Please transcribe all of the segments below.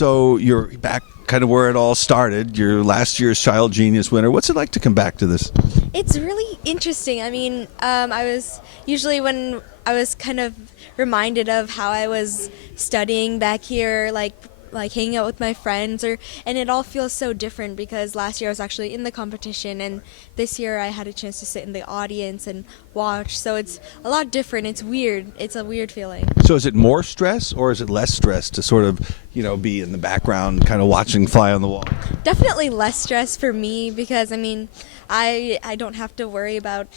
So you're back kind of where it all started. Your last year's Child Genius winner. What's it like to come back to this? It's really interesting. I mean, I was usually when I was kind of reminded of how I was studying back here, like hanging out with my friends, and it all feels so different because last year I was actually in the competition, and this year I had a chance to sit in the audience and watch. So it's a lot different. It's weird. It's a weird feeling. So is it more stress or is it less stress to sort of, be in the background kind of watching fly on the wall? Definitely less stress for me because, I mean, I don't have to worry about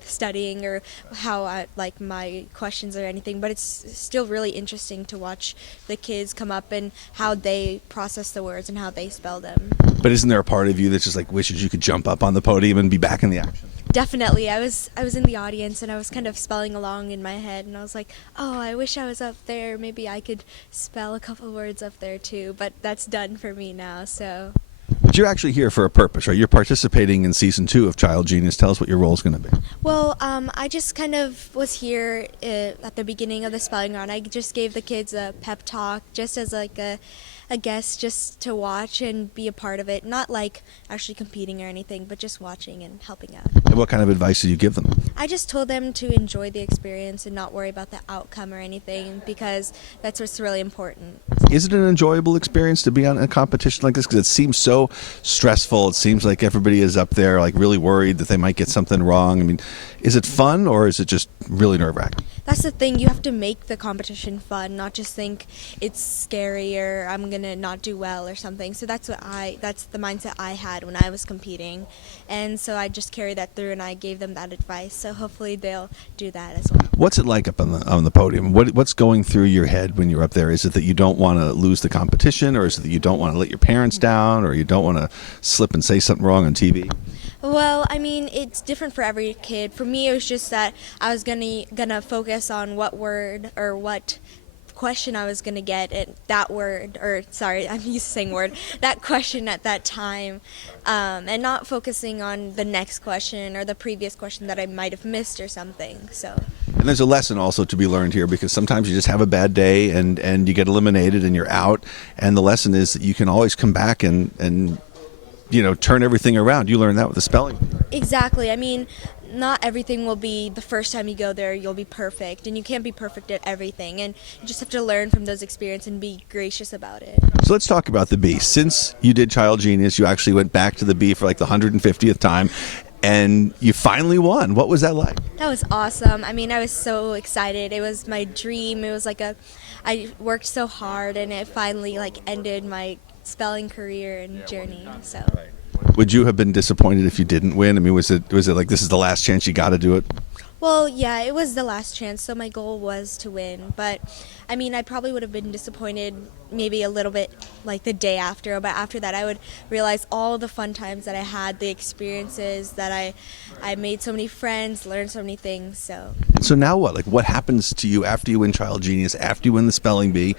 studying or how I like my questions or anything, but it's still really interesting to watch the kids come up and how they process the words and how they spell them. But isn't there a part of you that just like wishes you could jump up on the podium and be back in the action? Definitely. I was in the audience and I was kind of spelling along in my head, and I was like, oh, I wish I was up there. Maybe I could spell a couple words up there too, but that's done for me now, so. But you're actually here for a purpose, right? You're participating in season 2 of Child Genius. Tell us what your role is going to be. Well, I just kind of was here at the beginning of the spelling round. I just gave the kids a pep talk just as like a guest, just to watch and be a part of it. Not like actually competing or anything, but just watching and helping out. And what kind of advice did you give them? I just told them to enjoy the experience and not worry about the outcome or anything, because that's what's really important. Is it an enjoyable experience to be on a competition like this? Because it seems so stressful. It seems like everybody is up there like really worried that they might get something wrong. I mean, is it fun or is it just really nerve-wracking? That's the thing. You have to make the competition fun, not just think it's scary or I'm going to not do well or something. So that's the mindset I had when I was competing. And so I just carried that through and I gave them that advice. So hopefully they'll do that as well. What's it like up on the podium? What's going through your head when you're up there? Is it that you don't want to lose the competition, or is it that you don't want to let your parents down, or you don't want to slip and say something wrong on TV? Well, I mean, it's different for every kid. For me, it was just that I was gonna focus on what word or what question I was gonna get at that word, or sorry, I'm used to saying word, that question at that time, and not focusing on the next question or the previous question that I might have missed or something. So. And there's a lesson also to be learned here, because sometimes you just have a bad day and you get eliminated and you're out. And the lesson is that you can always come back and turn everything around. You learn that with the spelling. Exactly. I mean, not everything will be the first time you go there, you'll be perfect. And you can't be perfect at everything. And you just have to learn from those experiences and be gracious about it. So let's talk about the B. Since you did Child Genius, you actually went back to the B for like the 150th time. And you finally won. What was that like? That was awesome. I mean, I was so excited. It was my dream. It was like I worked so hard, and it finally ended my spelling career and journey. So. Would you have been disappointed if you didn't win? I mean, was it like this is the last chance, you got to do it? Well, yeah, it was the last chance, so my goal was to win. But, I mean, I probably would have been disappointed maybe a little bit like the day after. But after that, I would realize all the fun times that I had, the experiences that I made so many friends, learned so many things. So now what? Like, what happens to you after you win Child Genius, after you win the spelling bee?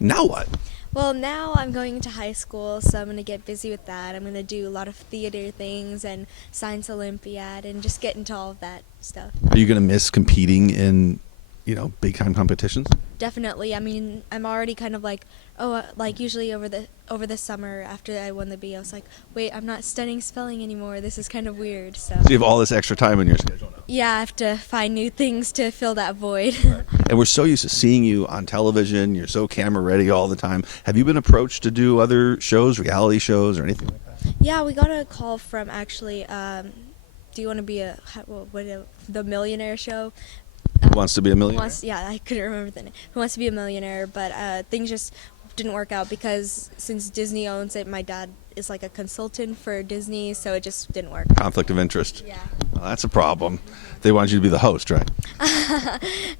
Now what? Well, now I'm going to high school, so I'm going to get busy with that. I'm going to do a lot of theater things and Science Olympiad and just get into all of that stuff. Are you going to miss competing in, big-time competitions? Definitely. I mean, I'm already kind of usually over the summer after I won the B, I was like, wait, I'm not studying spelling anymore. This is kind of weird. So you have all this extra time in your schedule now. Yeah, I have to find new things to fill that void. Right. And we're so used to seeing you on television. You're so camera ready all the time. Have you been approached to do other shows, reality shows, or anything like that? Yeah, we got a call from actually, do you want to be the Millionaire show? Who Wants to Be a Millionaire? I couldn't remember the name. Who Wants to Be a Millionaire, but things just didn't work out because since Disney owns it, my dad is like a consultant for Disney, so it just didn't work. Conflict of interest. Yeah. Well, that's a problem. They wanted you to be the host, right?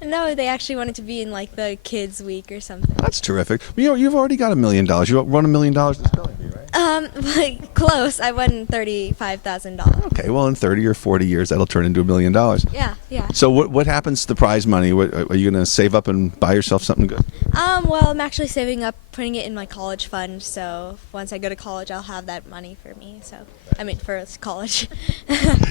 No, they actually wanted to be in like the Kids Week or something. That's terrific. You've already got $1 million. You won $1 million in spelling bee, right? Close. I won $35,000. Okay, well, in 30 or 40 years, that'll turn into $1 million. Yeah. So what happens to the prize money? Are you going to save up and buy yourself something good? Well, I'm actually saving up, putting it in my college fund. So once I go to college, I'll have that money for me. So for college.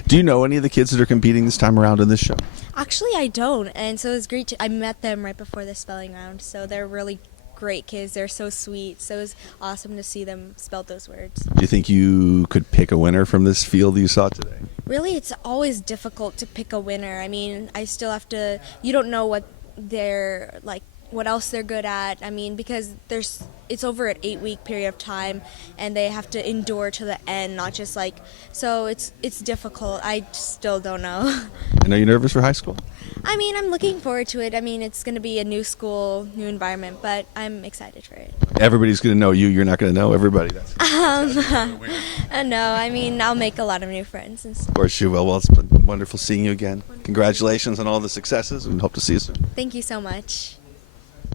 Do you know any of the kids that are competing this time around in this show? Actually, I don't, and so it's great. I met them right before the spelling round, so they're really great kids. They're so sweet. So it was awesome to see them spell those words. Do you think you could pick a winner from this field you saw today? Really, it's always difficult to pick a winner. I mean, I still have to, you don't know what they're like, what else they're good at. I mean, because it's over an 8-week period of time, and they have to endure to the end, not just like, so it's difficult. I still don't know. And are you nervous for high school? I mean, I'm looking forward to it. I mean, it's going to be a new school, new environment, but I'm excited for it. Everybody's going to know you. You're not going to know everybody. That's No, I mean, I'll make a lot of new friends and stuff. of course you will. Well, it's been wonderful seeing you again. Congratulations on all the successes, and hope to see you soon. Thank you so much.